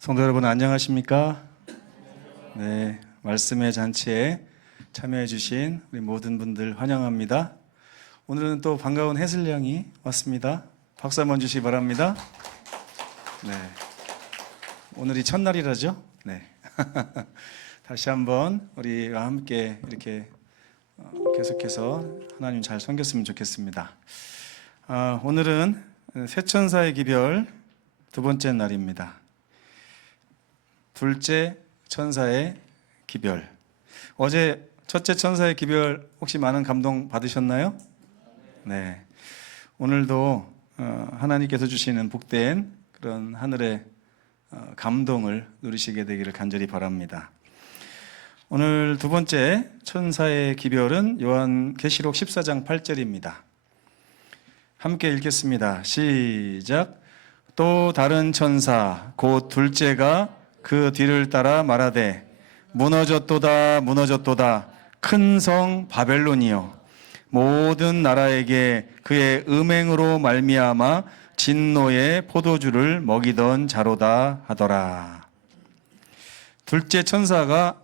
성도 여러분 안녕하십니까? 네, 말씀의 잔치에 참여해 주신 우리 모든 분들 환영합니다. 오늘은 또 반가운 혜슬 양이 왔습니다. 박수 한번 주시기 바랍니다. 네, 오늘이 첫날이라죠? 네. 다시 한번 우리와 함께 이렇게 계속해서 하나님 잘 섬겼으면 좋겠습니다. 오늘은 새 천사의 기별 두 번째 날입니다. 둘째 천사의 기별. 어제 첫째 천사의 기별 혹시 많은 감동 받으셨나요? 네. 오늘도 하나님께서 주시는 복된 그런 하늘의 감동을 누리시게 되기를 간절히 바랍니다. 오늘 두 번째 천사의 기별은 요한계시록 14장 8절입니다. 함께 읽겠습니다. 시작. 또 다른 천사 곧 둘째가 그 뒤를 따라 말하되 무너졌도다 무너졌도다 큰 성 바벨론이여 모든 나라에게 그의 음행으로 말미암아 진노의 포도주를 먹이던 자로다 하더라. 둘째 천사가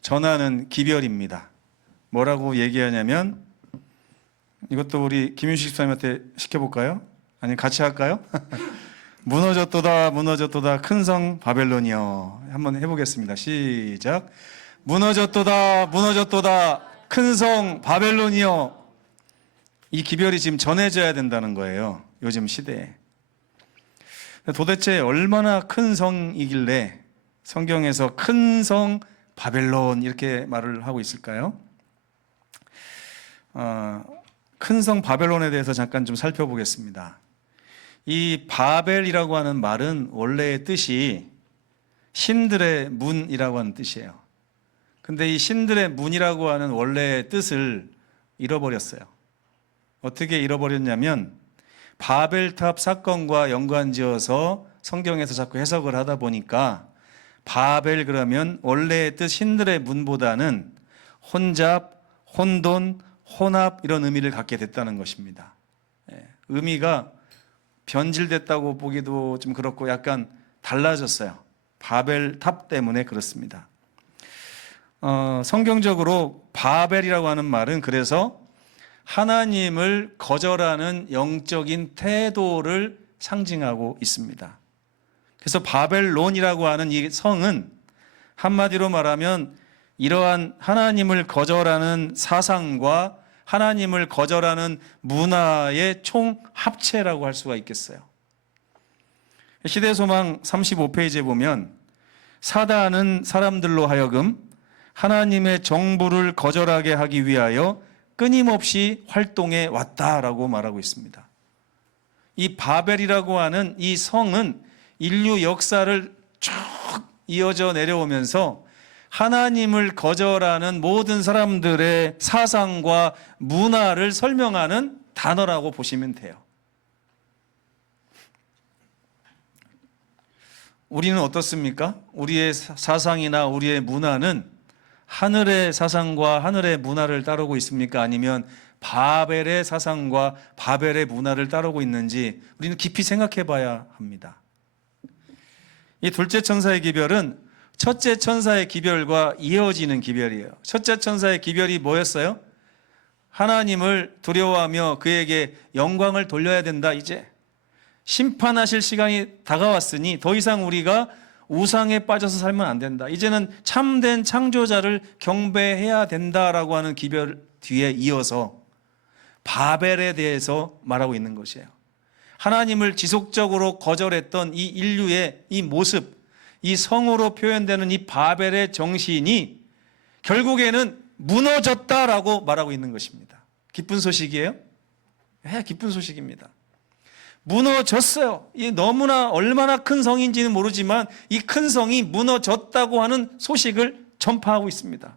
전하는 기별입니다. 뭐라고 얘기하냐면, 이것도 우리 김윤식 집사님한테 시켜볼까요? 아니 같이 할까요? 무너졌도다 무너졌도다 큰 성 바벨론이여. 한번 해보겠습니다. 시작. 무너졌도다 무너졌도다 큰 성 바벨론이여. 이 기별이 지금 전해져야 된다는 거예요, 요즘 시대에. 도대체 얼마나 큰 성이길래 성경에서 큰 성 바벨론 이렇게 말을 하고 있을까요? 큰 성 바벨론에 대해서 잠깐 좀 살펴보겠습니다. 이 바벨이라고 하는 말은 원래의 뜻이 신들의 문이라고 하는 뜻이에요. 근데 이 신들의 문이라고 하는 원래의 뜻을 잃어버렸어요. 어떻게 잃어버렸냐면, 바벨탑 사건과 연관지어서 성경에서 자꾸 해석을 하다 보니까 바벨 그러면 원래의 뜻 신들의 문보다는 혼잡, 혼돈, 혼합 이런 의미를 갖게 됐다는 것입니다. 의미가 변질됐다고 보기도 좀 그렇고 약간 달라졌어요. 바벨탑 때문에 그렇습니다. 성경적으로 바벨이라고 하는 말은 그래서 하나님을 거절하는 영적인 태도를 상징하고 있습니다. 그래서 바벨론이라고 하는 이 성은 한마디로 말하면 이러한 하나님을 거절하는 사상과 하나님을 거절하는 문화의 총합체라고 할 수가 있겠어요. 시대소망 35페이지에 보면 사단은 사람들로 하여금 하나님의 정부를 거절하게 하기 위하여 끊임없이 활동해 왔다라고 말하고 있습니다. 이 바벨이라고 하는 이 성은 인류 역사를 쭉 이어져 내려오면서 하나님을 거절하는 모든 사람들의 사상과 문화를 설명하는 단어라고 보시면 돼요. 우리는 어떻습니까? 우리의 사상이나 우리의 문화는 하늘의 사상과 하늘의 문화를 따르고 있습니까? 아니면 바벨의 사상과 바벨의 문화를 따르고 있는지 우리는 깊이 생각해 봐야 합니다. 이 둘째 천사의 기별은 첫째 천사의 기별과 이어지는 기별이에요. 첫째 천사의 기별이 뭐였어요? 하나님을 두려워하며 그에게 영광을 돌려야 된다. 이제 심판하실 시간이 다가왔으니 더 이상 우리가 우상에 빠져서 살면 안 된다. 이제는 참된 창조자를 경배해야 된다라고 하는 기별 뒤에 이어서 바벨에 대해서 말하고 있는 것이에요. 하나님을 지속적으로 거절했던 이 인류의 이 모습, 이 성으로 표현되는 이 바벨의 정신이 결국에는 무너졌다라고 말하고 있는 것입니다. 기쁜 소식이에요? 네, 기쁜 소식입니다. 무너졌어요. 이 너무나 얼마나 큰 성인지는 모르지만 이 큰 성이 무너졌다고 하는 소식을 전파하고 있습니다.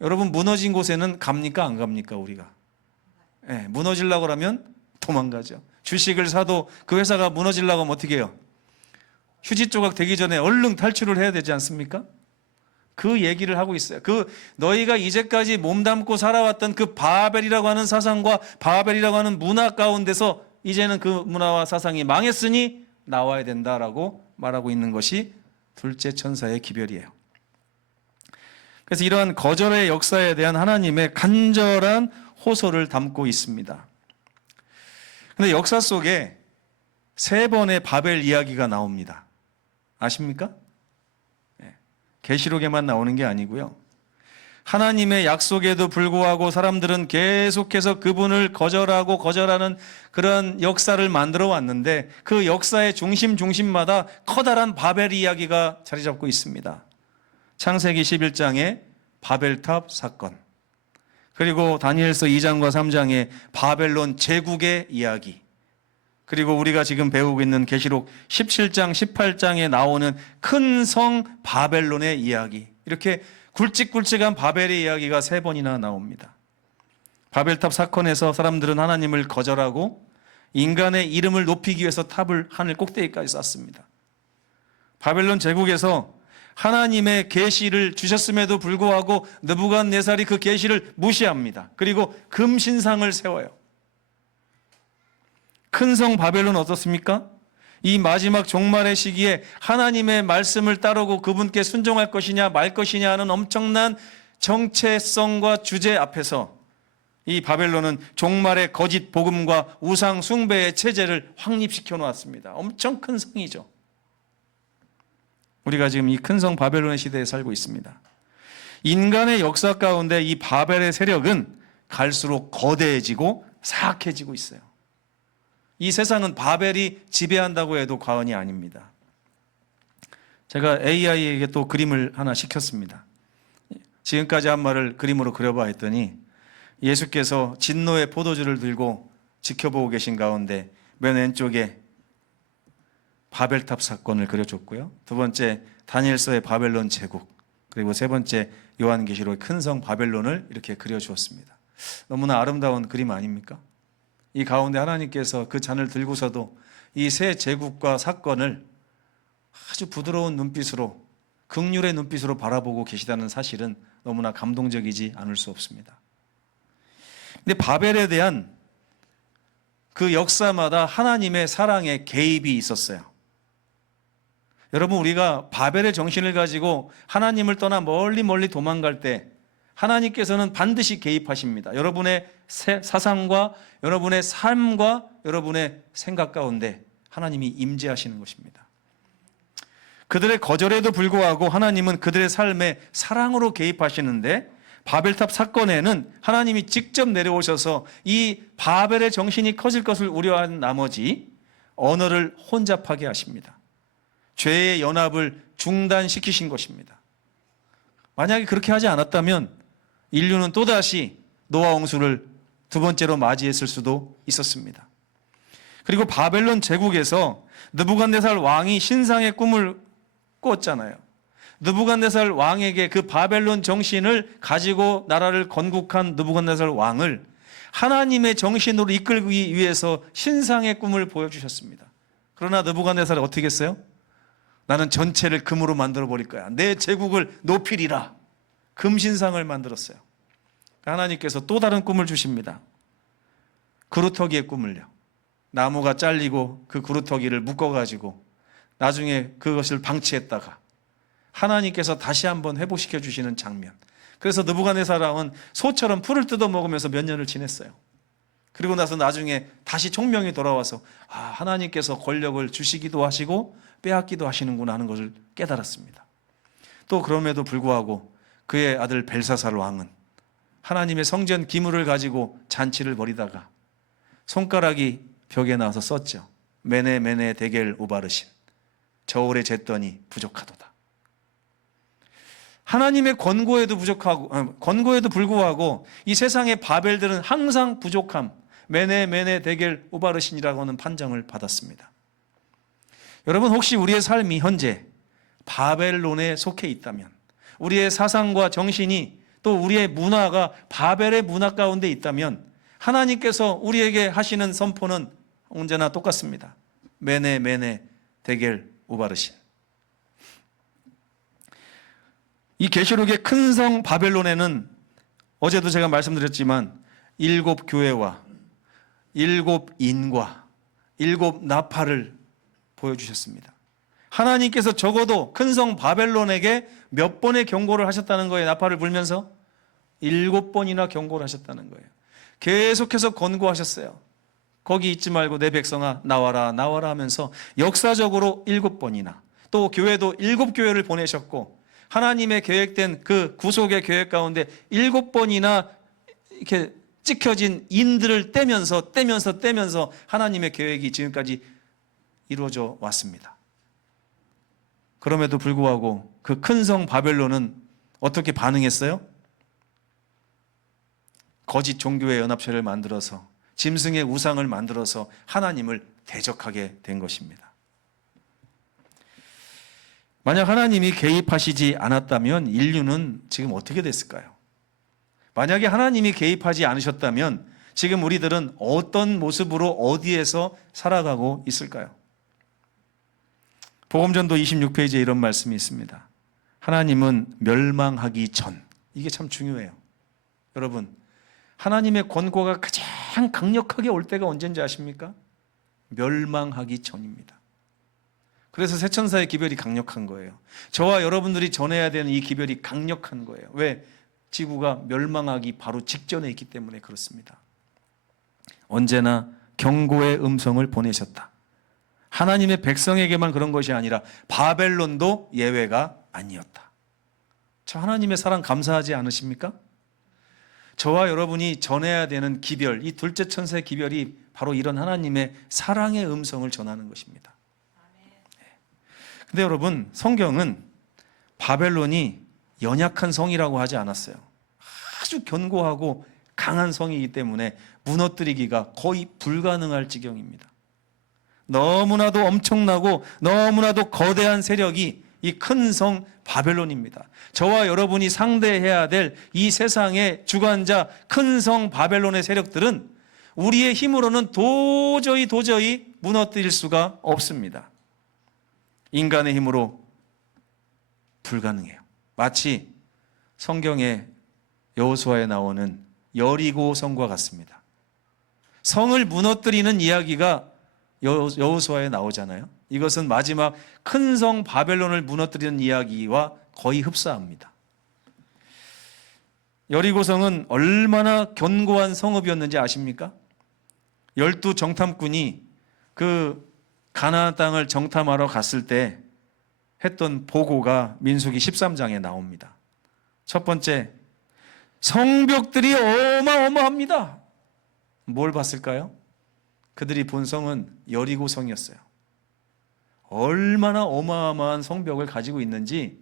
여러분, 무너진 곳에는 갑니까? 안 갑니까? 우리가? 네, 무너지려고 하면 도망가죠. 주식을 사도 그 회사가 무너지려고 하면 어떻게 해요? 휴지 조각 되기 전에 얼른 탈출을 해야 되지 않습니까? 그 얘기를 하고 있어요. 너희가 이제까지 몸담고 살아왔던 그 바벨이라고 하는 사상과 바벨이라고 하는 문화 가운데서 이제는 그 문화와 사상이 망했으니 나와야 된다라고 말하고 있는 것이 둘째 천사의 기별이에요. 그래서 이러한 거절의 역사에 대한 하나님의 간절한 호소를 담고 있습니다. 그런데 역사 속에 3번의 바벨 이야기가 나옵니다. 아십니까? 계시록에만 나오는 게 아니고요. 하나님의 약속에도 불구하고 사람들은 계속해서 그분을 거절하는 그런 역사를 만들어 왔는데 그 역사의 중심마다 커다란 바벨 이야기가 자리 잡고 있습니다. 창세기 11장의 바벨탑 사건, 그리고 다니엘서 2장과 3장의 바벨론 제국의 이야기, 그리고 우리가 지금 배우고 있는 계시록 17장, 18장에 나오는 큰 성 바벨론의 이야기, 이렇게 굵직굵직한 바벨의 이야기가 3번이나 나옵니다. 바벨탑 사건에서 사람들은 하나님을 거절하고 인간의 이름을 높이기 위해서 탑을 하늘 꼭대기까지 쌓습니다. 바벨론 제국에서 하나님의 계시를 주셨음에도 불구하고 느부갓네살이 그 계시를 무시합니다. 그리고 금신상을 세워요. 큰 성 바벨론 어떻습니까? 이 마지막 종말의 시기에 하나님의 말씀을 따르고 그분께 순종할 것이냐 말 것이냐 하는 엄청난 정체성과 주제 앞에서 이 바벨론은 종말의 거짓 복음과 우상 숭배의 체제를 확립시켜 놓았습니다. 엄청 큰 성이죠. 우리가 지금 이 큰 성 바벨론의 시대에 살고 있습니다. 인간의 역사 가운데 이 바벨의 세력은 갈수록 거대해지고 사악해지고 있어요. 이 세상은 바벨이 지배한다고 해도 과언이 아닙니다. 제가 AI에게 또 그림을 하나 시켰습니다. 지금까지 한 말을 그림으로 그려봐 했더니 예수께서 진노의 포도주를 들고 지켜보고 계신 가운데 맨 왼쪽에 바벨탑 사건을 그려줬고요. 2번째 다니엘서의 바벨론 제국, 그리고 3번째 요한계시록의 큰 성 바벨론을 이렇게 그려주었습니다. 너무나 아름다운 그림 아닙니까? 이 가운데 하나님께서 그 잔을 들고서도 이 세 제국과 사건을 아주 부드러운 눈빛으로, 긍휼의 눈빛으로 바라보고 계시다는 사실은 너무나 감동적이지 않을 수 없습니다. 근데 바벨에 대한 그 역사마다 하나님의 사랑의 개입이 있었어요. 여러분, 우리가 바벨의 정신을 가지고 하나님을 떠나 멀리 도망갈 때 하나님께서는 반드시 개입하십니다. 여러분의 사상과 여러분의 삶과 여러분의 생각 가운데 하나님이 임재하시는 것입니다. 그들의 거절에도 불구하고 하나님은 그들의 삶에 사랑으로 개입하시는데 바벨탑 사건에는 하나님이 직접 내려오셔서 이 바벨의 정신이 커질 것을 우려한 나머지 언어를 혼잡하게 하십니다. 죄의 연합을 중단시키신 것입니다. 만약에 그렇게 하지 않았다면 인류는 또다시 노아 홍수를 2번째로 맞이했을 수도 있었습니다. 그리고 바벨론 제국에서 느부갓네살 왕이 신상의 꿈을 꿨잖아요. 느부갓네살 왕에게 그 바벨론 정신을 가지고 나라를 건국한 느부갓네살 왕을 하나님의 정신으로 이끌기 위해서 신상의 꿈을 보여주셨습니다. 그러나 느부갓네살은 어떻게 했어요? 나는 전체를 금으로 만들어 버릴 거야. 내 제국을 높이리라. 금신상을 만들었어요. 하나님께서 또 다른 꿈을 주십니다. 그루터기의 꿈을요. 나무가 잘리고 그 그루터기를 묶어가지고 나중에 그것을 방치했다가 하나님께서 다시 한번 회복시켜 주시는 장면. 그래서 느부갓네살 왕은 소처럼 풀을 뜯어 먹으면서 몇 년을 지냈어요. 그리고 나서 나중에 다시 총명이 돌아와서 하나님께서 권력을 주시기도 하시고 빼앗기도 하시는구나 하는 것을 깨달았습니다. 또 그럼에도 불구하고 그의 아들 벨사살 왕은 하나님의 성전 기물을 가지고 잔치를 벌이다가 손가락이 벽에 나와서 썼죠. 메네 데겔 우바르신, 저울에 쟀더니 부족하도다. 하나님의 권고에도 불구하고 이 세상의 바벨들은 항상 부족함, 메네 데겔 우바르신이라고 하는 판정을 받았습니다. 여러분, 혹시 우리의 삶이 현재 바벨론에 속해 있다면, 우리의 사상과 정신이 또 우리의 문화가 바벨의 문화 가운데 있다면 하나님께서 우리에게 하시는 선포는 언제나 똑같습니다. 메네 데겔 우바르신. 이 계시록의 큰 성 바벨론에는 어제도 제가 말씀드렸지만 7교회와 7인과 7 나팔을 보여주셨습니다. 하나님께서 적어도 큰 성 바벨론에게 몇 번의 경고를 하셨다는 거예요. 나팔을 불면서 7번이나 경고를 하셨다는 거예요. 계속해서 권고하셨어요. 거기 있지 말고 내 백성아 나와라 나와라 하면서 역사적으로 7번이나, 또 교회도 7교회를 보내셨고 하나님의 계획된 그 구속의 계획 가운데 7번이나 이렇게 찍혀진 인들을 떼면서 하나님의 계획이 지금까지 이루어져 왔습니다. 그럼에도 불구하고 그 큰 성 바벨론은 어떻게 반응했어요? 거짓 종교의 연합체를 만들어서 짐승의 우상을 만들어서 하나님을 대적하게 된 것입니다. 만약 하나님이 개입하시지 않았다면 인류는 지금 어떻게 됐을까요? 만약에 하나님이 개입하지 않으셨다면 지금 우리들은 어떤 모습으로 어디에서 살아가고 있을까요? 복음전도 26페이지에 이런 말씀이 있습니다. 하나님은 멸망하기 전, 이게 참 중요해요. 여러분, 하나님의 권고가 가장 강력하게 올 때가 언제인지 아십니까? 멸망하기 전입니다. 그래서 새천사의 기별이 강력한 거예요. 저와 여러분들이 전해야 되는 이 기별이 강력한 거예요. 왜? 지구가 멸망하기 바로 직전에 있기 때문에 그렇습니다. 언제나 경고의 음성을 보내셨다. 하나님의 백성에게만 그런 것이 아니라 바벨론도 예외가 아니었다. 저 하나님의 사랑 감사하지 않으십니까? 저와 여러분이 전해야 되는 기별, 이 둘째 천사의 기별이 바로 이런 하나님의 사랑의 음성을 전하는 것입니다. 근데 여러분, 성경은 바벨론이 연약한 성이라고 하지 않았어요. 아주 견고하고 강한 성이기 때문에 무너뜨리기가 거의 불가능할 지경입니다. 너무나도 엄청나고 너무나도 거대한 세력이 이 큰 성 바벨론입니다. 저와 여러분이 상대해야 될 이 세상의 주관자 큰 성 바벨론의 세력들은 우리의 힘으로는 도저히 무너뜨릴 수가 없습니다. 인간의 힘으로 불가능해요. 마치 성경의 여호수아에 나오는 여리고 성과 같습니다. 성을 무너뜨리는 이야기가 여호수아에 나오잖아요. 이것은 마지막 큰 성 바벨론을 무너뜨리는 이야기와 거의 흡사합니다. 여리고성은 얼마나 견고한 성읍이었는지 아십니까? 12 정탐꾼이 그 가나안 땅을 정탐하러 갔을 때 했던 보고가 민수기 13장에 나옵니다. 첫 번째, 성벽들이 어마어마합니다. 뭘 봤을까요? 그들이 본 성은 여리고성이었어요. 얼마나 어마어마한 성벽을 가지고 있는지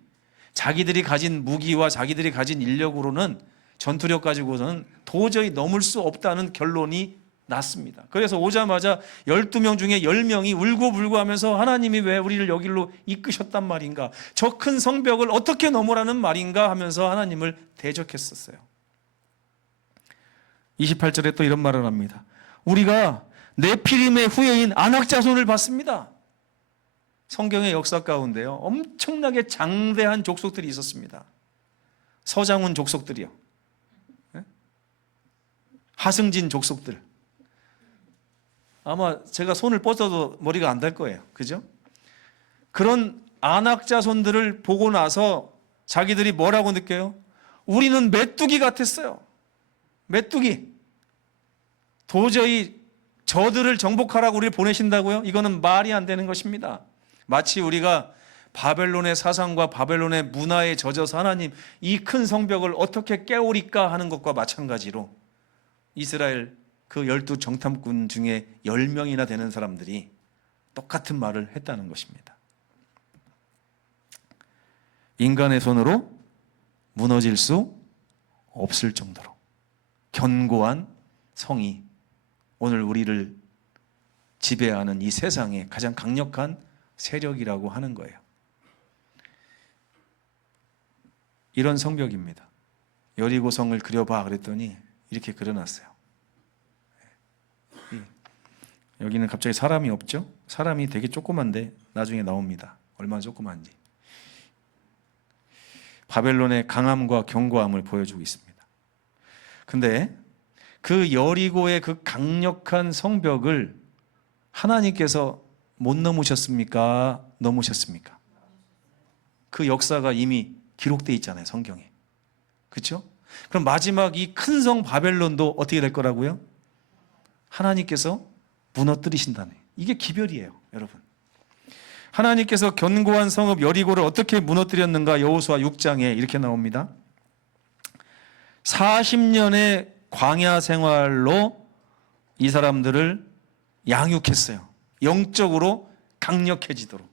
자기들이 가진 무기와 자기들이 가진 인력으로는, 전투력 가지고서는 도저히 넘을 수 없다는 결론이 났습니다. 그래서 오자마자 12명 중에 10명이 울고불고 하면서 하나님이 왜 우리를 여기로 이끄셨단 말인가, 저 큰 성벽을 어떻게 넘으라는 말인가 하면서 하나님을 대적했었어요. 28절에 또 이런 말을 합니다. 우리가 네피림의 후예인 아낙자손을 봤습니다. 성경의 역사 가운데요, 엄청나게 장대한 족속들이 있었습니다. 서장훈 족속들이요, 하승진 족속들. 아마 제가 손을 뻗어도 머리가 안 달 거예요. 그죠? 그런 아낙자손들을 보고 나서 자기들이 뭐라고 느껴요? 우리는 메뚜기 같았어요. 메뚜기. 도저히 저들을 정복하라고 우리를 보내신다고요? 이거는 말이 안 되는 것입니다. 마치 우리가 바벨론의 사상과 바벨론의 문화에 젖어서 하나님 이 큰 성벽을 어떻게 깨우리까 하는 것과 마찬가지로 이스라엘 그 12 정탐꾼 중에 10명이나 되는 사람들이 똑같은 말을 했다는 것입니다. 인간의 손으로 무너질 수 없을 정도로 견고한 성이 오늘 우리를 지배하는 이 세상의 가장 강력한 세력이라고 하는 거예요. 이런 성벽입니다. 여리고성을 그려봐 그랬더니 이렇게 그려놨어요. 여기는 갑자기 사람이 없죠? 사람이 되게 조그만데 나중에 나옵니다. 얼마나 조그만지. 바벨론의 강함과 견고함을 보여주고 있습니다. 근데 그 여리고의 그 강력한 성벽을 하나님께서 못 넘으셨습니까? 넘으셨습니까? 그 역사가 이미 기록되어 있잖아요, 성경에. 그렇죠? 그럼 마지막 이 큰 성 바벨론도 어떻게 될 거라고요? 하나님께서 무너뜨리신다네. 이게 기별이에요, 여러분. 하나님께서 견고한 성읍 여리고를 어떻게 무너뜨렸는가? 여호수아 6장에 이렇게 나옵니다. 40년의 광야 생활로 이 사람들을 양육했어요. 영적으로 강력해지도록.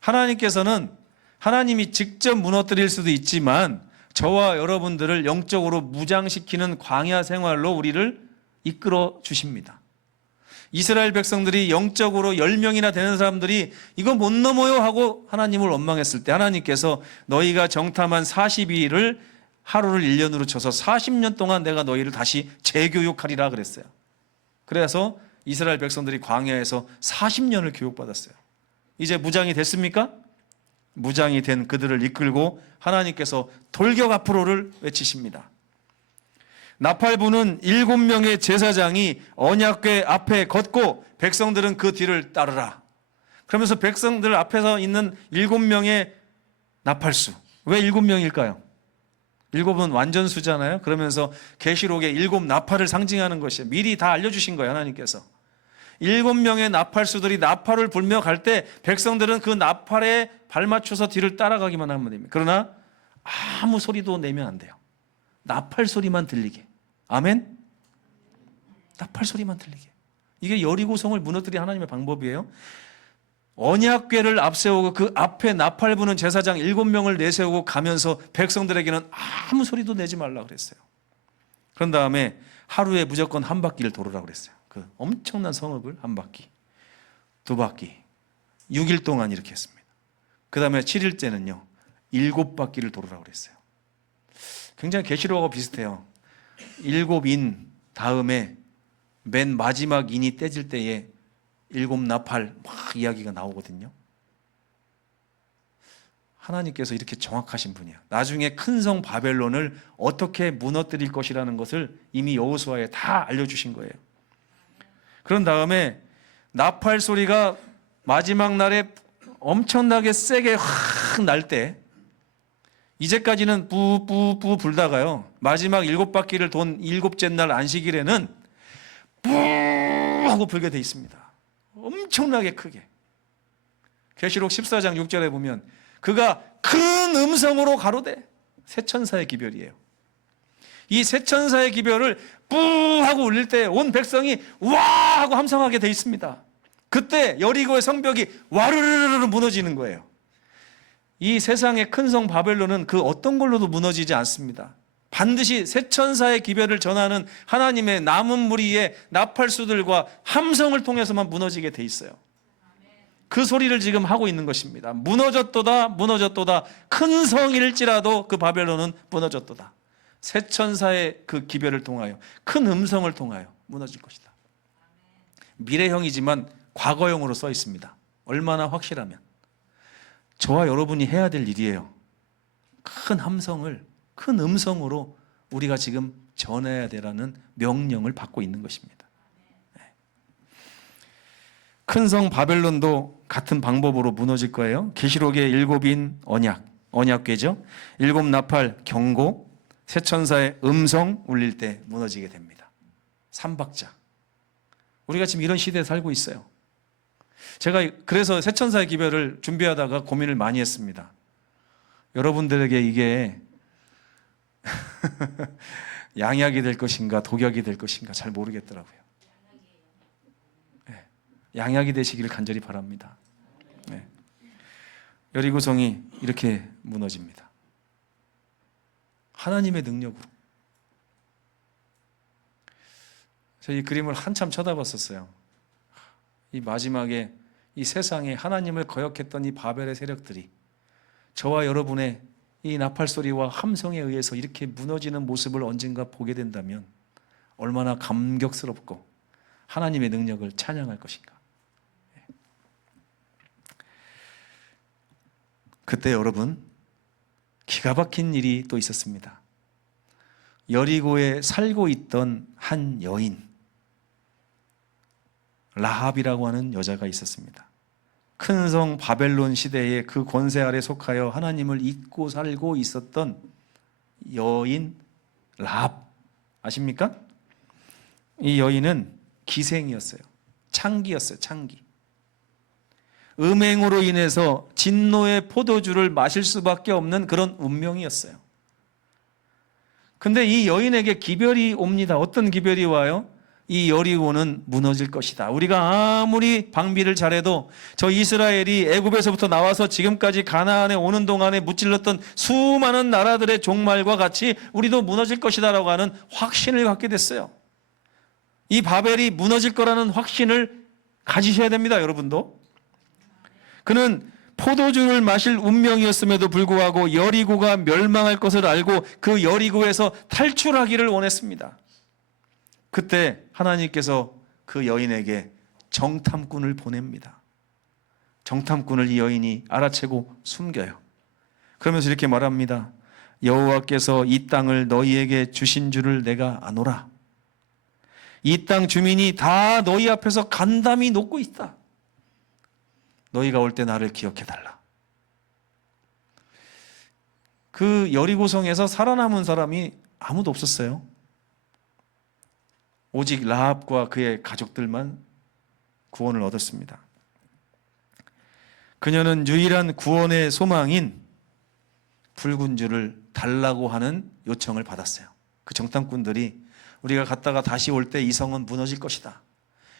하나님께서는 하나님이 직접 무너뜨릴 수도 있지만 저와 여러분들을 영적으로 무장시키는 광야 생활로 우리를 이끌어 주십니다. 이스라엘 백성들이 영적으로 10명이나 되는 사람들이 이거 못 넘어요 하고 하나님을 원망했을 때 하나님께서 너희가 정탐한 40일을 하루를 1년으로 쳐서 40년 동안 내가 너희를 다시 재교육하리라 그랬어요. 그래서 이스라엘 백성들이 광야에서 40년을 교육받았어요. 이제 무장이 됐습니까? 무장이 된 그들을 이끌고 하나님께서 돌격 앞으로를 외치십니다. 나팔부는 7명의 제사장이 언약궤 앞에 걷고 백성들은 그 뒤를 따르라. 그러면서 백성들 앞에서 있는 7명의 나팔수. 왜 7명일까요? 7은 완전수잖아요. 그러면서 계시록에 7 나팔을 상징하는 것이에요. 미리 다 알려주신 거예요, 하나님께서. 7명의 나팔수들이 나팔을 불며 갈 때 백성들은 그 나팔에 발맞춰서 뒤를 따라가기만 하면 됩니다. 그러나 아무 소리도 내면 안 돼요. 나팔 소리만 들리게. 아멘? 나팔 소리만 들리게. 이게 여리고성을 무너뜨린 하나님의 방법이에요. 언약궤를 앞세우고 그 앞에 나팔 부는 제사장 7명을 내세우고 가면서 백성들에게는 아무 소리도 내지 말라 그랬어요. 그런 다음에 하루에 무조건 한 바퀴를 돌으라고 그랬어요. 그 엄청난 성읍을 한 바퀴, 2바퀴, 6일 동안 이렇게 했습니다. 그 다음에 7일째는요 7바퀴를 돌으라고 그랬어요. 굉장히 계시록하고 비슷해요. 7인 다음에 맨 마지막 인이 떼질 때에 7 나팔 막 이야기가 나오거든요. 하나님께서 이렇게 정확하신 분이야. 나중에 큰 성 바벨론을 어떻게 무너뜨릴 것이라는 것을 이미 여호수아에 다 알려주신 거예요. 그런 다음에 나팔 소리가 마지막 날에 엄청나게 세게 확 날 때 이제까지는 뿌뿌뿌 불다가요 마지막 7바퀴를 돈 7째 날 안식일에는 뿌 하고 불게 돼 있습니다. 엄청나게 크게. 계시록 14장 6절에 보면 그가 큰 음성으로 가로되 새 천사의 기별이에요. 이 새 천사의 기별을 뿌 하고 울릴 때 온 백성이 와 하고 함성하게 돼 있습니다. 그때 여리고의 성벽이 와르르르 무너지는 거예요. 이 세상의 큰 성 바벨론은 그 어떤 걸로도 무너지지 않습니다. 반드시 새 천사의 기별을 전하는 하나님의 남은 무리의 나팔수들과 함성을 통해서만 무너지게 돼 있어요. 그 소리를 지금 하고 있는 것입니다. 무너졌도다 무너졌도다 큰 성일지라도 그 바벨론은 무너졌도다. 새 천사의 그 기별을 통하여 큰 음성을 통하여 무너질 것이다. 미래형이지만 과거형으로 써 있습니다. 얼마나 확실하면 저와 여러분이 해야 될 일이에요. 큰 함성을 큰 음성으로 우리가 지금 전해야 되라는 명령을 받고 있는 것입니다. 큰 성 바벨론도 같은 방법으로 무너질 거예요. 계시록의 7인 언약궤죠. 7 나팔 경고, 새 천사의 음성 울릴 때 무너지게 됩니다. 3박자. 우리가 지금 이런 시대에 살고 있어요. 제가 그래서 새 천사의 기별을 준비하다가 고민을 많이 했습니다. 여러분들에게 이게 양약이 될 것인가 독약이 될 것인가 잘 모르겠더라고요. 네, 양약이 되시기를 간절히 바랍니다. 네. 여리고성이 이렇게 무너집니다. 하나님의 능력으로. 이 그림을 한참 쳐다봤었어요. 이 마지막에 이 세상에 하나님을 거역했던 이 바벨의 세력들이 저와 여러분의 이 나팔 소리와 함성에 의해서 이렇게 무너지는 모습을 언젠가 보게 된다면 얼마나 감격스럽고 하나님의 능력을 찬양할 것인가. 그때 여러분 기가 막힌 일이 또 있었습니다. 여리고에 살고 있던 한 여인 라합이라고 하는 여자가 있었습니다. 큰 성 바벨론 시대에 그 권세 아래 속하여 하나님을 잊고 살고 있었던 여인 라합 아십니까? 이 여인은 기생이었어요. 창기였어요. 창기. 음행으로 인해서 진노의 포도주를 마실 수밖에 없는 그런 운명이었어요. 근데 이 여인에게 기별이 옵니다. 어떤 기별이 와요? 이 여리고는 무너질 것이다. 우리가 아무리 방비를 잘해도 저 이스라엘이 애굽에서부터 나와서 지금까지 가나안에 오는 동안에 무찔렀던 수많은 나라들의 종말과 같이 우리도 무너질 것이다 라고 하는 확신을 갖게 됐어요. 이 바벨이 무너질 거라는 확신을 가지셔야 됩니다. 여러분도. 그는 포도주를 마실 운명이었음에도 불구하고 여리고가 멸망할 것을 알고 그 여리고에서 탈출하기를 원했습니다. 그때 하나님께서 그 여인에게 정탐꾼을 보냅니다. 정탐꾼을 이 여인이 알아채고 숨겨요. 그러면서 이렇게 말합니다. 여호와께서 이 땅을 너희에게 주신 줄을 내가 아노라. 이 땅 주민이 다 너희 앞에서 간담이 놓고 있다. 너희가 올 때 나를 기억해달라. 그 여리고성에서 살아남은 사람이 아무도 없었어요. 오직 라합과 그의 가족들만 구원을 얻었습니다. 그녀는 유일한 구원의 소망인 붉은 줄을 달라고 하는 요청을 받았어요. 그 정탐꾼들이 우리가 갔다가 다시 올 때 이 성은 무너질 것이다.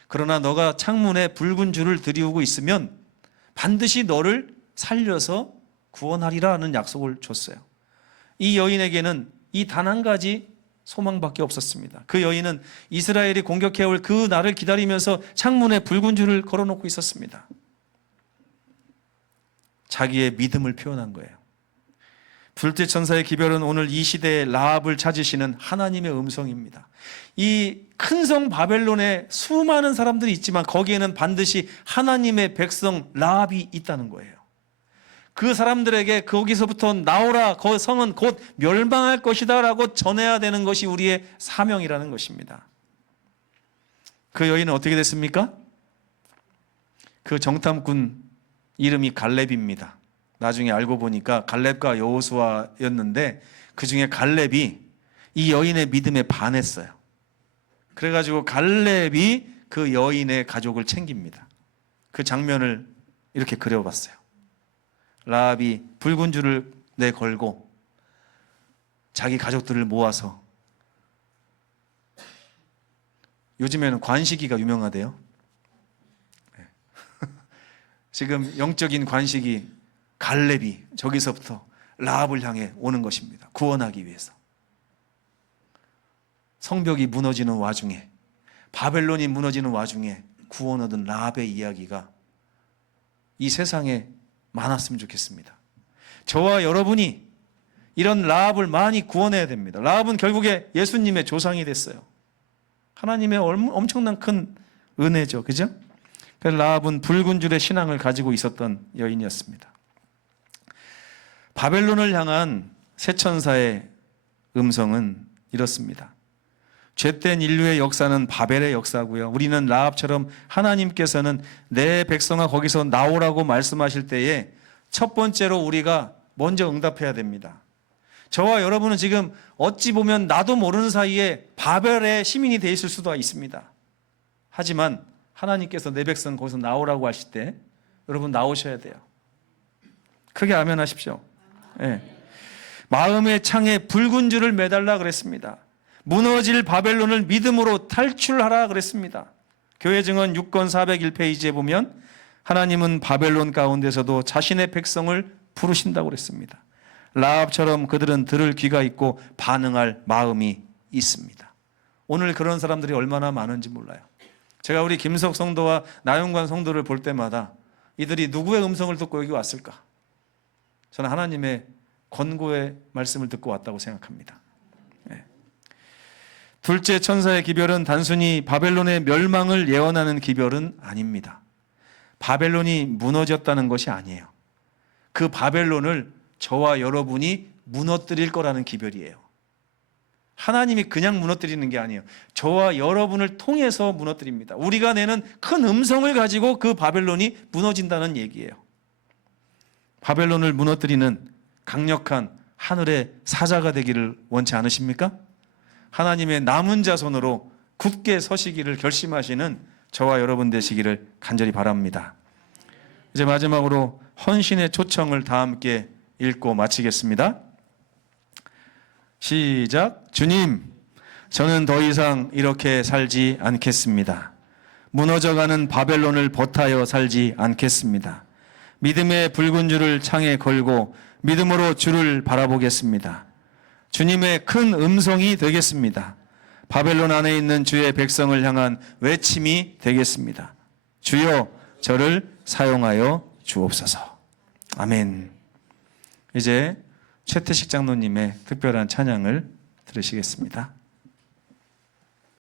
그러나 너가 창문에 붉은 줄을 들이우고 있으면 반드시 너를 살려서 구원하리라 하는 약속을 줬어요. 이 여인에게는 이 단 한 가지 소망밖에 없었습니다. 그 여인은 이스라엘이 공격해올 그 날을 기다리면서 창문에 붉은 줄을 걸어놓고 있었습니다. 자기의 믿음을 표현한 거예요. 둘째 천사의 기별은 오늘 이 시대의 라합을 찾으시는 하나님의 음성입니다. 이 큰 성 바벨론에 수많은 사람들이 있지만 거기에는 반드시 하나님의 백성 라합이 있다는 거예요. 그 사람들에게 거기서부터 나오라, 그 성은 곧 멸망할 것이다 라고 전해야 되는 것이 우리의 사명이라는 것입니다. 그 여인은 어떻게 됐습니까? 그 정탐꾼 이름이 갈렙입니다. 나중에 알고 보니까 갈렙과 여호수아였는데 그 중에 갈렙이 이 여인의 믿음에 반했어요. 그래가지고 갈렙이 그 여인의 가족을 챙깁니다. 그 장면을 이렇게 그려봤어요. 라합이 붉은 줄을 내걸고 자기 가족들을 모아서, 요즘에는 관식이가 유명하대요. 지금 영적인 관식이 갈렙이 저기서부터 라합을 향해 오는 것입니다. 구원하기 위해서. 성벽이 무너지는 와중에, 바벨론이 무너지는 와중에 구원 얻은 라합의 이야기가 이 세상에 많았으면 좋겠습니다. 저와 여러분이 이런 라합을 많이 구원해야 됩니다. 라합은 결국에 예수님의 조상이 됐어요. 하나님의 엄청난 큰 은혜죠. 그죠? 그래서 라합은 붉은 줄의 신앙을 가지고 있었던 여인이었습니다. 바벨론을 향한 새 천사의 음성은 이렇습니다. 죄된 인류의 역사는 바벨의 역사고요. 우리는 라합처럼 하나님께서는 내 백성아 거기서 나오라고 말씀하실 때에 첫 번째로 우리가 먼저 응답해야 됩니다. 저와 여러분은 지금 어찌 보면 나도 모르는 사이에 바벨의 시민이 돼 있을 수도 있습니다. 하지만 하나님께서 내 백성 거기서 나오라고 하실 때 여러분 나오셔야 돼요. 크게 아멘 하십시오. 네. 마음의 창에 붉은 줄을 매달라 그랬습니다. 무너질 바벨론을 믿음으로 탈출하라 그랬습니다. 교회 증언 6권 401페이지에 보면 하나님은 바벨론 가운데서도 자신의 백성을 부르신다고 그랬습니다. 라합처럼 그들은 들을 귀가 있고 반응할 마음이 있습니다. 오늘 그런 사람들이 얼마나 많은지 몰라요. 제가 우리 김석 성도와 나용관 성도를 볼 때마다 이들이 누구의 음성을 듣고 여기 왔을까? 저는 하나님의 권고의 말씀을 듣고 왔다고 생각합니다. 네. 둘째 천사의 기별은 단순히 바벨론의 멸망을 예언하는 기별은 아닙니다. 바벨론이 무너졌다는 것이 아니에요. 그 바벨론을 저와 여러분이 무너뜨릴 거라는 기별이에요. 하나님이 그냥 무너뜨리는 게 아니에요. 저와 여러분을 통해서 무너뜨립니다. 우리가 내는 큰 음성을 가지고 그 바벨론이 무너진다는 얘기예요. 바벨론을 무너뜨리는 강력한 하늘의 사자가 되기를 원치 않으십니까? 하나님의 남은 자손으로 굳게 서시기를 결심하시는 저와 여러분 되시기를 간절히 바랍니다. 이제 마지막으로 헌신의 초청을 다 함께 읽고 마치겠습니다. 시작. 주님, 저는 더 이상 이렇게 살지 않겠습니다. 무너져가는 바벨론을 버타여 살지 않겠습니다. 믿음의 붉은 줄을 창에 걸고 믿음으로 주를 바라보겠습니다. 주님의 큰 음성이 되겠습니다. 바벨론 안에 있는 주의 백성을 향한 외침이 되겠습니다. 주여, 저를 사용하여 주옵소서. 아멘. 이제 최태식 장로님의 특별한 찬양을 들으시겠습니다.